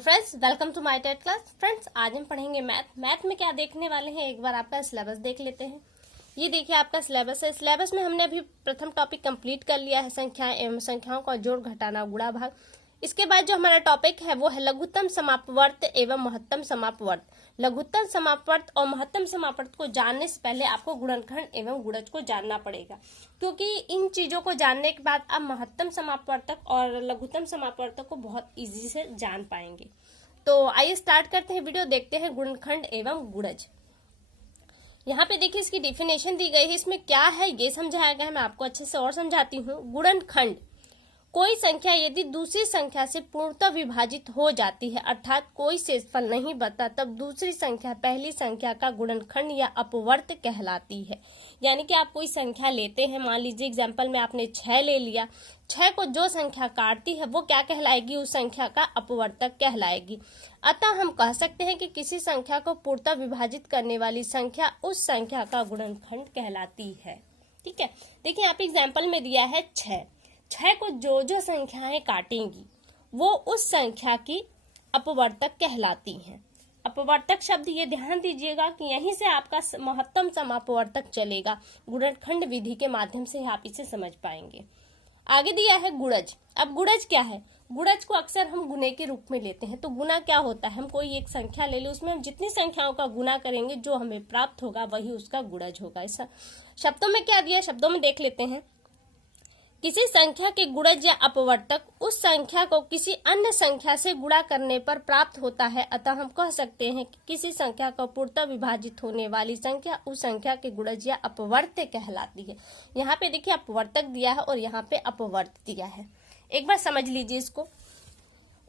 Friends, welcome to my TET class. Friends, आज हम पढ़ेंगे मैथ में क्या देखने वाले हैं, एक बार आपका सिलेबस देख लेते हैं। ये देखिए आपका सिलेबस है। सिलेबस में हमने अभी प्रथम टॉपिक कंप्लीट कर लिया है, संख्याएं एवं संख्याओं का जोड़ घटाना गुणा भाग। इसके बाद जो हमारा टॉपिक है वो है लघुत्तम समापवर्त एवं महत्तम समापवर्त। लघुत्तम समापवर्त और महत्तम समापवर्त को जानने से पहले आपको गुणनखंड एवं गुणज को जानना पड़ेगा, क्योंकि इन चीजों को जानने के बाद आप महत्तम समापवर्तक और लघुत्तम समापवर्तक को बहुत इजी से जान पाएंगे। तो आइए स्टार्ट करते हैं वीडियो, देखते हैं गुणनखंड एवं गुणज। यहाँ पे देखिए इसकी डिफिनेशन दी गई है, इसमें क्या है ये समझाया गया है। मैं आपको अच्छे से और समझाती हूँ। गुणनखंड कोई संख्या यदि दूसरी संख्या से पूर्णतः विभाजित हो जाती है, अर्थात कोई शेषफल नहीं बचता, तब दूसरी संख्या पहली संख्या का गुणनखंड या अपवर्त कहलाती है। यानी कि आप कोई संख्या लेते हैं, मान लीजिए एग्जाम्पल में आपने 6 ले लिया, 6 को जो संख्या काटती है वो क्या कहलाएगी, उस संख्या का अपवर्तक कहलाएगी। अतः हम कह सकते हैं कि किसी संख्या को पूर्णतः विभाजित करने वाली संख्या उस संख्या का गुणनखंड कहलाती है। ठीक है, देखिए यहाँ पे एग्जाम्पल में दिया है 6 को जो जो संख्याएं काटेंगी वो उस संख्या की अपवर्तक कहलाती हैं। अपवर्तक शब्द ये ध्यान दीजिएगा कि यहीं से आपका महत्तम समापवर्तक चलेगा। गुणनखंड विधि के माध्यम से आप इसे समझ पाएंगे। आगे दिया है गुणज। अब गुणज क्या है? गुणज को अक्सर हम गुणे के रूप में लेते हैं। तो गुना क्या होता है, हम कोई एक संख्या ले लें, उसमें हम जितनी संख्याओं का गुना करेंगे जो हमें प्राप्त होगा वही उसका गुणज होगा। ऐसा शब्दों में क्या दिया, शब्दों में देख लेते हैं। किसी संख्या के गुणज या अपवर्तक उस संख्या को किसी अन्य संख्या से गुणा करने पर प्राप्त होता है। अतः हम कह सकते हैं कि किसी संख्या को पूर्णतः विभाजित होने वाली संख्या उस संख्या के गुणज या अपवर्त कहलाती है। यहाँ पे देखिए अपवर्तक दिया है और यहाँ पे अपवर्त दिया है। एक बार समझ लीजिए इसको।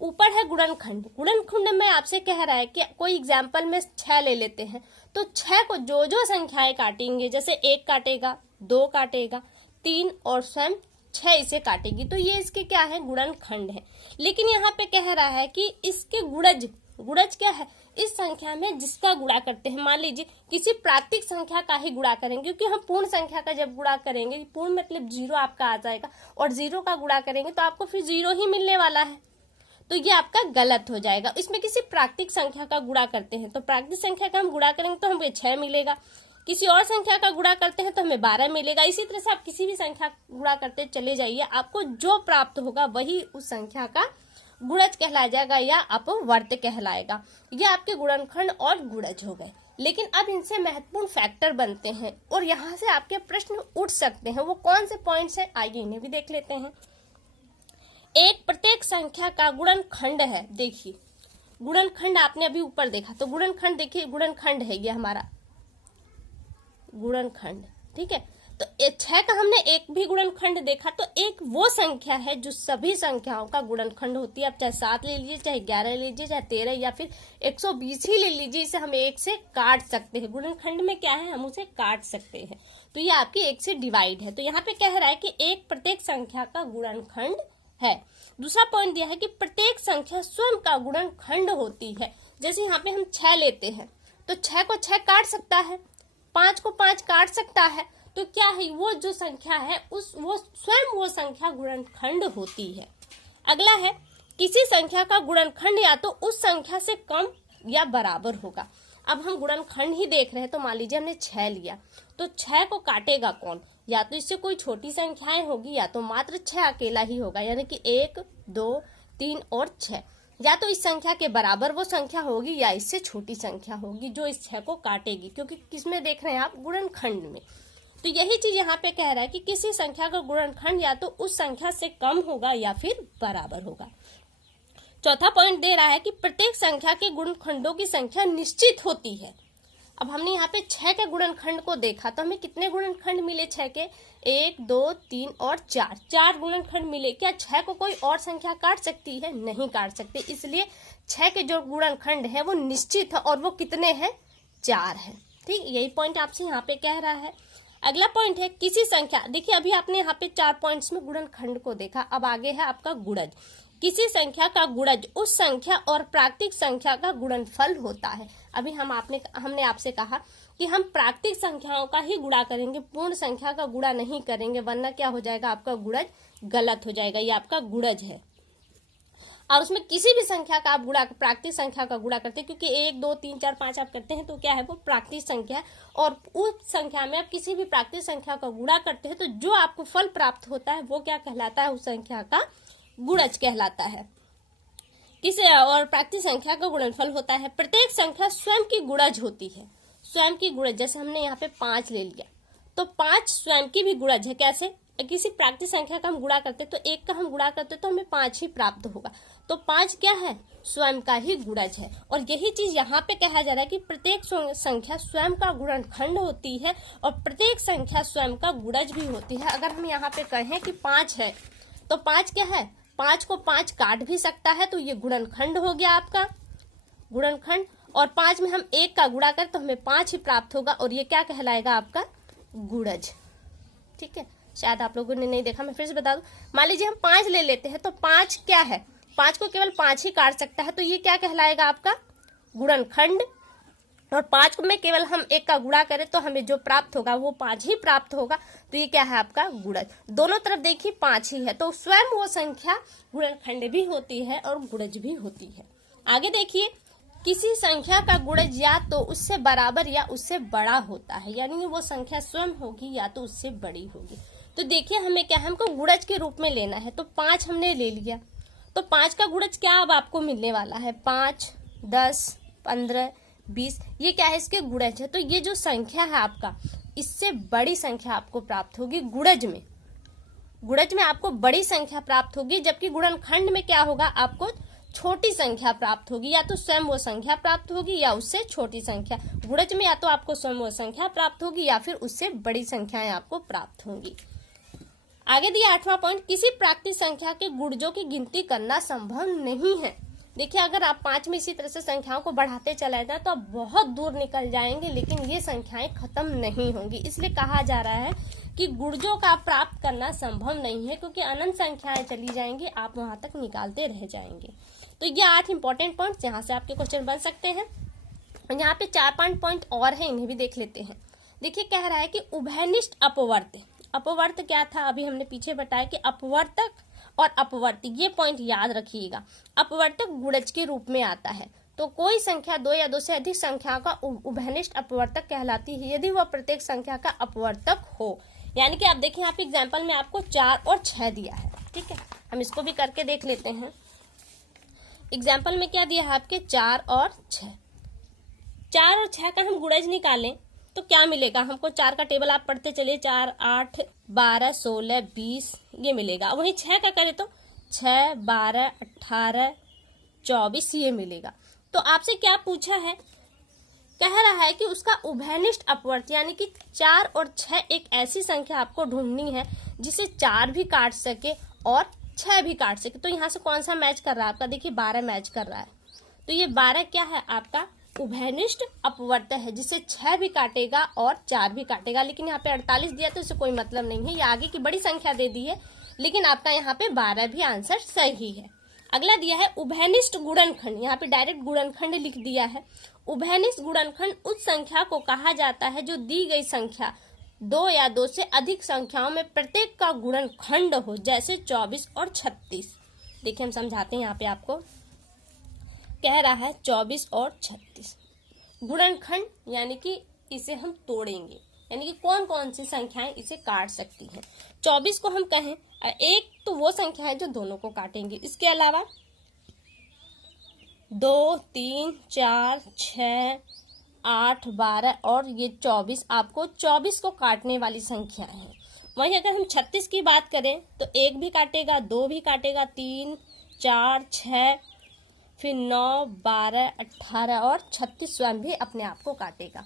ऊपर है गुणनखंड। गुणनखंड में आपसे कह रहा है कि कोई एग्जाम्पल में 6 ले लेते हैं, तो 6 को जो जो संख्याएं काटेंगे, जैसे 1 काटेगा, 2 काटेगा, 3 और स्वयं 6 इसे काटेगी, तो ये इसके क्या है, गुणनखंड है। लेकिन यहाँ पे कह रहा है कि इसके गुणज, गुणज क्या है, इस संख्या में जिसका गुणा करते हैं। मान लीजिए किसी प्राकृतिक संख्या का ही गुणा करेंगे, क्योंकि हम पूर्ण संख्या का जब गुणा करेंगे, पूर्ण मतलब 0 आपका आ जाएगा, और 0 का गुणा करेंगे तो आपको फिर 0 ही मिलने वाला है, तो ये आपका गलत हो जाएगा। इसमें किसी प्राकृतिक संख्या का गुणा करते हैं, तो प्राकृतिक संख्या का हम गुणा करेंगे तो हमें 6 मिलेगा। किसी और संख्या का गुणा करते हैं तो हमें 12 मिलेगा। इसी तरह से आप किसी भी संख्या गुणा करते चले जाइए, आपको जो प्राप्त होगा वही उस संख्या का गुणज कहलाया जाएगा या अपवर्त कहलाएगा। ये आपके गुणनखंड और गुणज हो गए। लेकिन अब इनसे महत्वपूर्ण फैक्टर बनते हैं और यहाँ से आपके प्रश्न उठ सकते हैं। वो कौन से पॉइंट्स हैं, आइए इन्हें भी देख लेते हैं। एक प्रत्येक संख्या का गुणनखंड है। देखिए गुणनखंड आपने अभी ऊपर देखा, तो गुणनखंड देखिए, गुणनखंड है ये हमारा गुणनखंड। ठीक है, तो 6 का हमने एक भी गुणनखंड देखा, तो एक वो संख्या है जो सभी संख्याओं का गुणनखंड होती है। आप चाहे 7 ले लीजिए, चाहे 11 ले लीजिए, चाहे 13 या फिर 120 ही ले लीजिए, इसे हम 1 से काट सकते हैं। गुणनखंड में क्या है, हम उसे काट सकते हैं, तो ये आपकी 1 से डिवाइड है। तो यहाँ पे कह रहा है कि एक प्रत्येक संख्या का गुणनखंड है। दूसरा पॉइंट दिया है कि प्रत्येक संख्या स्वयं का गुणनखंड होती है। जैसे यहाँ पे हम 6 लेते हैं, तो 6 को 6 काट सकता है, 5 को 5 काट सकता है, तो क्या है, वो जो संख्या है वो स्वयं वो संख्या गुणनखंड होती है। अगला है किसी संख्या का गुणनखंड या तो उस संख्या से कम या बराबर होगा। अब हम गुणनखंड ही देख रहे हैं, तो मान लीजिए हमने 6 लिया, तो 6 को काटेगा कौन, या तो इससे कोई छोटी संख्याएं होगी या तो मात्र 6 अकेला ही होगा, यानी कि 1, 2, 3 और 6। या तो इस संख्या के बराबर वो संख्या होगी या इससे छोटी संख्या होगी जो इस 6 को काटेगी, क्योंकि किसमें देख रहे हैं आप, गुणनखंड में। तो यही चीज यहाँ पे कह रहा है कि किसी संख्या का गुणनखंड या तो उस संख्या से कम होगा या फिर बराबर होगा। चौथा पॉइंट दे रहा है कि प्रत्येक संख्या के गुणनखंडों की संख्या निश्चित होती है। अब हमने यहाँ पे 6 के गुणनखंड को देखा, तो हमें कितने गुणनखंड मिले 6 के, 1, 2, 3 और 4 गुणनखंड मिले। क्या 6 को कोई और संख्या काट सकती है? नहीं काट सकती, इसलिए 6 के जो गुणनखंड है वो निश्चित है, और वो कितने हैं, 4 है। ठीक, यही पॉइंट आपसे यहाँ पे कह रहा है। अगला पॉइंट है किसी संख्या, देखिए अभी आपने यहाँ पे 4 पॉइंट्स में गुणनखंड को देखा, अब आगे है आपका गुणज। किसी संख्या का गुणज उस संख्या और प्राकृतिक संख्या का गुणनफल होता है। अभी हमने आपसे कहा कि हम प्राकृतिक संख्याओं का ही गुणा करेंगे, पूर्ण संख्या का गुणा नहीं करेंगे, वरना क्या हो जाएगा, आपका गुणज गलत हो जाएगा। ये आपका गुणज है। और उसमें किसी भी संख्या का आप गुणा, प्राकृतिक संख्या का गुणा करते हैं, क्योंकि 1 2 3 4 5 आप करते हैं तो क्या है वो प्राकृतिक संख्या है, और उस संख्या में आप किसी भी प्राकृतिक संख्या का गुणा करते हैं तो जो आपको फल प्राप्त होता है वो क्या कहलाता है, उस संख्या का गुणज कहलाता है। किसे और प्राकृतिक संख्या का गुणनफल होता है। प्रत्येक संख्या स्वयं की गुणज होती है, स्वयं की गुणज। जैसे हमने यहाँ पे 5 ले लिया तो 5 स्वयं की भी गुणज है। कैसे? किसी प्राकृतिक संख्या का हम गुणा करते तो 1 का हम गुणा करते तो हमें 5 ही प्राप्त होगा, तो 5 क्या है, स्वयं का ही गुणज है। और यही चीज यहाँ पे कहा जा रहा है कि प्रत्येक संख्या स्वयं का गुणनखंड होती है और प्रत्येक संख्या स्वयं का गुणज भी होती है। अगर हम यहाँ पे कहें कि 5 है तो 5 क्या है, 5 को 5 काट भी सकता है, तो ये गुणनखंड हो गया आपका गुणनखंड। और 5 में हम 1 का गुणा करें तो हमें 5 ही प्राप्त होगा, और ये क्या कहलाएगा, आपका गुणज। ठीक है, शायद आप लोगों ने नहीं देखा, मैं फिर से बता दूं। मान लीजिए हम 5 ले लेते हैं तो 5 क्या है, 5 को केवल 5 ही काट सकता है, तो ये क्या कहलाएगा, आपका गुणनखंड। और 5 में केवल हम 1 का गुणा करें तो हमें जो प्राप्त होगा वो 5 ही प्राप्त होगा, तो ये क्या है, आपका गुणज। दोनों तरफ देखिए 5 ही है, तो स्वयं वो संख्या गुणनखंड भी होती है और गुणज भी होती है। आगे देखिए, किसी संख्या का गुणज या तो उससे बराबर या उससे बड़ा होता है, यानी वो संख्या स्वयं होगी या तो उससे बड़ी होगी। तो देखिए हमें क्या है, हमको गुणज के रूप में लेना है, तो 5 हमने ले लिया, तो 5 का गुणज क्या अब आपको मिलने वाला है, 5 10 15 20, ये क्या है, इसके गुणज है। तो ये जो संख्या है आपका, इससे बड़ी संख्या आपको प्राप्त होगी गुणज में। गुणज में आपको बड़ी संख्या प्राप्त होगी, जबकि गुणनखंड में क्या होगा, आपको छोटी संख्या प्राप्त होगी, या तो स्वयं वो संख्या प्राप्त होगी या उससे छोटी संख्या। गुणज में या तो आपको स्वयं वो संख्या प्राप्त होगी या फिर उससे बड़ी संख्याएं आपको प्राप्त होंगी। आगे दिया 8वां पॉइंट, किसी प्राकृतिक संख्या के गुणजों की गिनती करना संभव नहीं है। देखिए अगर आप 5 में इसी तरह से संख्याओं को बढ़ाते चले जाए तो आप बहुत दूर निकल जाएंगे, लेकिन ये संख्याएं खत्म नहीं होंगी। इसलिए कहा जा रहा है कि गुणजों का प्राप्त करना संभव नहीं है, क्योंकि अनंत संख्याएं चली जाएंगी, आप वहां तक निकालते रह जाएंगे। तो ये 8 इंपॉर्टेंट पॉइंट यहाँ से आपके क्वेश्चन बन सकते हैं। यहाँ पे 4 पॉइंट और है, इन्हें भी देख लेते हैं। देखिए कह रहा है कि उभयनिष्ठ अपवर्त। अपवर्त क्या था, अभी हमने पीछे बताया कि अपवर्तक और अपवर्ती, ये पॉइंट याद रखिएगा। अपवर्तक गुणज के रूप में आता है, तो कोई संख्या 2 या 2 से अधिक संख्या का उभयनिष्ठ अपवर्तक कहलाती है यदि वह प्रत्येक संख्या का अपवर्तक हो। यानी कि आप देखिए यहाँ पे एग्जाम्पल में आपको 4 और 6 दिया है। ठीक है, हम इसको भी करके देख लेते हैं। एग्जाम्पल में क्या दिया है आपके, 4 और 6। 4 और 6 का हम गुणज निकालें तो क्या मिलेगा हमको, 4 का टेबल आप पढ़ते चलिए, 4 8 12 16 20 ये मिलेगा। वहीं 6 का करें तो 6 12 18 24 ये मिलेगा। तो आपसे क्या पूछा है, कह रहा है कि उसका उभयनिष्ठ अपवर्त, यानी कि 4 और 6 एक ऐसी संख्या आपको ढूंढनी है जिसे 4 भी काट सके और 6 भी काट सके। तो यहाँ से कौन सा मैच कर रहा है आपका, देखिए 12 मैच कर रहा है, तो ये 12 क्या है, आपका उभयनिष्ठ अपवर्त है, जिसे 6 भी काटेगा और 4 भी काटेगा। लेकिन यहाँ पे 48 दिया तो इससे कोई मतलब नहीं है, ये आगे की बड़ी संख्या दे दी है, लेकिन आपका यहाँ पे 12 भी आंसर सही है। अगला दिया है उभयनिष्ठ गुणनखंड, यहाँ पे डायरेक्ट गुणनखंड लिख दिया है। उभयनिष्ठ गुणनखंड उस संख्या को कहा जाता है जो दी गई संख्या 2 या 2 से अधिक संख्याओं में प्रत्येक का गुणनखंड हो, जैसे 24 और 36। देखिए हम समझाते हैं, यहाँ पे आपको कह रहा है 24 और 36 गुणनखंड, यानी कि इसे हम तोड़ेंगे, यानी कि कौन कौन सी संख्याएं इसे काट सकती हैं। 24 को हम कहें, एक तो वो संख्या है जो दोनों को काटेंगे, इसके अलावा 2 3 4 6 8 12 और ये 24 आपको 24 को काटने वाली संख्याएं हैं। वहीं अगर हम 36 की बात करें तो 1 भी काटेगा, 2 भी काटेगा, 3 4 6 फिर 9 12 18 और 36 स्वयं भी अपने आप को काटेगा।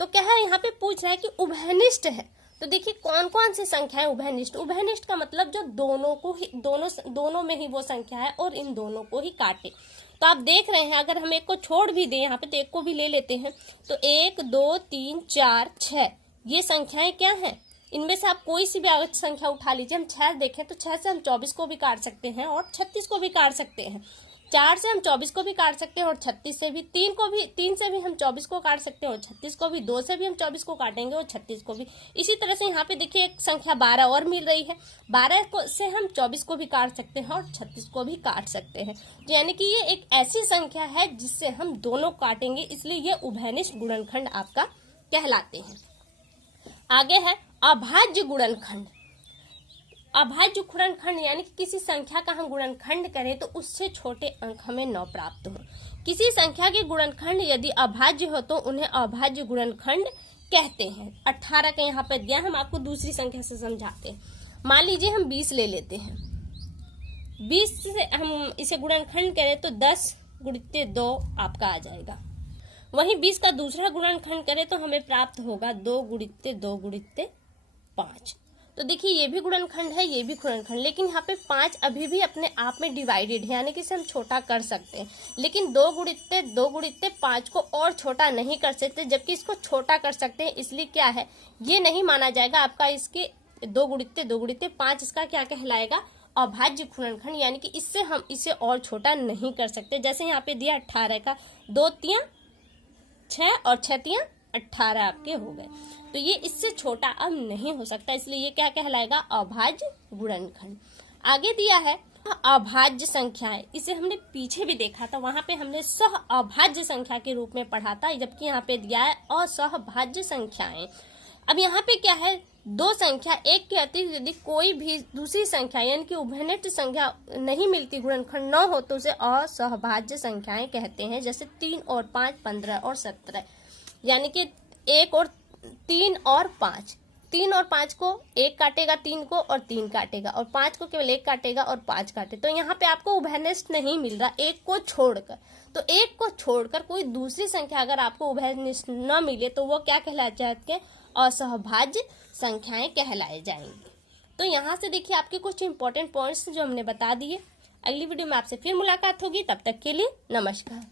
तो क्या है, यहाँ पे पूछ रहा है कि उभयनिष्ठ है, तो देखिए कौन कौन सी संख्याएं उभयनिष्ठ। उभयनिष्ठ का मतलब जो दोनों को ही दोनों में ही वो संख्या है और इन दोनों को ही काटे। तो आप देख रहे हैं, अगर हम एक को छोड़ भी दें यहाँ पे तो एक को भी ले लेते हैं, तो 1 2 3 4 6 ये संख्याएं क्या हैं, इनमें से आप कोई सी भी संख्या उठा लीजिए। हम 6 देखें तो 6 से हम 24 को भी काट सकते हैं और 36 को भी काट सकते हैं। 4 से हम 24 को भी काट सकते हैं और 36 से भी, 3 से भी हम 24 को काट सकते हैं और 36 को भी, 2 से भी हम 24 को काटेंगे और 36 को भी। इसी तरह से यहाँ पे देखिए एक संख्या 12 और मिल रही है, 12 से हम 24 को भी काट सकते हैं और 36 को भी काट सकते हैं। यानी कि ये एक ऐसी संख्या है जिससे हम दोनों काटेंगे, इसलिए ये उभयनिष्ठ गुणनखंड आपका कहलाते हैं। आगे है अभाज्य गुणनखंड। अभाज्य गुणनखंड यानी कि किसी संख्या का हम गुणनखंड करें तो उससे छोटे अंक हमें न प्राप्त हो। किसी संख्या के गुणनखंड यदि अभाज्य हो तो उन्हें अभाज्य गुणनखंड कहते हैं। 18 का यहाँ पर दिया, हम आपको दूसरी संख्या से समझाते हैं। मान लीजिए हम 20 ले लेते हैं, 20 से हम इसे गुणनखंड करें तो 10 गुणित 2 आपका आ जाएगा। वहीं 20 का दूसरा गुणनखंड करें तो हमें प्राप्त होगा 2 गुणित 2 गुणित 5। तो देखिए ये भी गुणनखंड है, ये भी गुणनखंड, लेकिन यहाँ पे 5 अभी भी अपने आप में डिवाइडेड है, यानी कि इसे हम छोटा कर सकते हैं, लेकिन 2 गुणित 5 को और छोटा नहीं कर सकते, जबकि इसको छोटा कर सकते हैं। इसलिए क्या है, ये नहीं माना जाएगा आपका, इसके 2 गुणित 5 इसका क्या कहलाएगा, अभाज्य गुणनखंड, यानी कि इससे हम इसे और छोटा नहीं कर सकते। जैसे यहाँ पे दिया 18 का 2 तियां 6 और 6 तियां 18 आपके हो गए, तो ये इससे छोटा अब नहीं हो सकता, इसलिए ये क्या कहलाएगा, अभाज्य गुणनखंड। आगे दिया है अभाज्य संख्याएं, इसे हमने पीछे भी देखा था, वहां पे हमने सह अभाज्य संख्या के रूप में पढ़ा था, जबकि यहाँ पे दिया है असहभाज्य संख्याएं। अब यहाँ पे क्या है, दो संख्या एक के अतिरिक्त यदि कोई भी दूसरी संख्या यानी कि उभयनिष्ठ संख्या नहीं मिलती, गुणनखंड न हो, तो उसे असहभाज्य संख्याएं कहते हैं। जैसे 3 और 5, 15 और 17, यानी कि 1 और 3 और 5, 3 और 5 को 1 काटेगा 3 को और 3 काटेगा, और 5 को केवल 1 काटेगा और 5 काटे। तो यहाँ पे आपको उभयनिष्ठ नहीं मिल रहा, 1 को छोड़कर। तो 1 को छोड़कर कोई दूसरी संख्या अगर आपको उभयनिष्ठ न मिले तो वो क्या कहलाए जाएंगे, असहभाज्य संख्याएं कहलाए जाएंगी। तो यहाँ से देखिए आपके कुछ इंपॉर्टेंट पॉइंट्स जो हमने बता दिए। अगली वीडियो में आपसे फिर मुलाकात होगी, तब तक के लिए नमस्कार।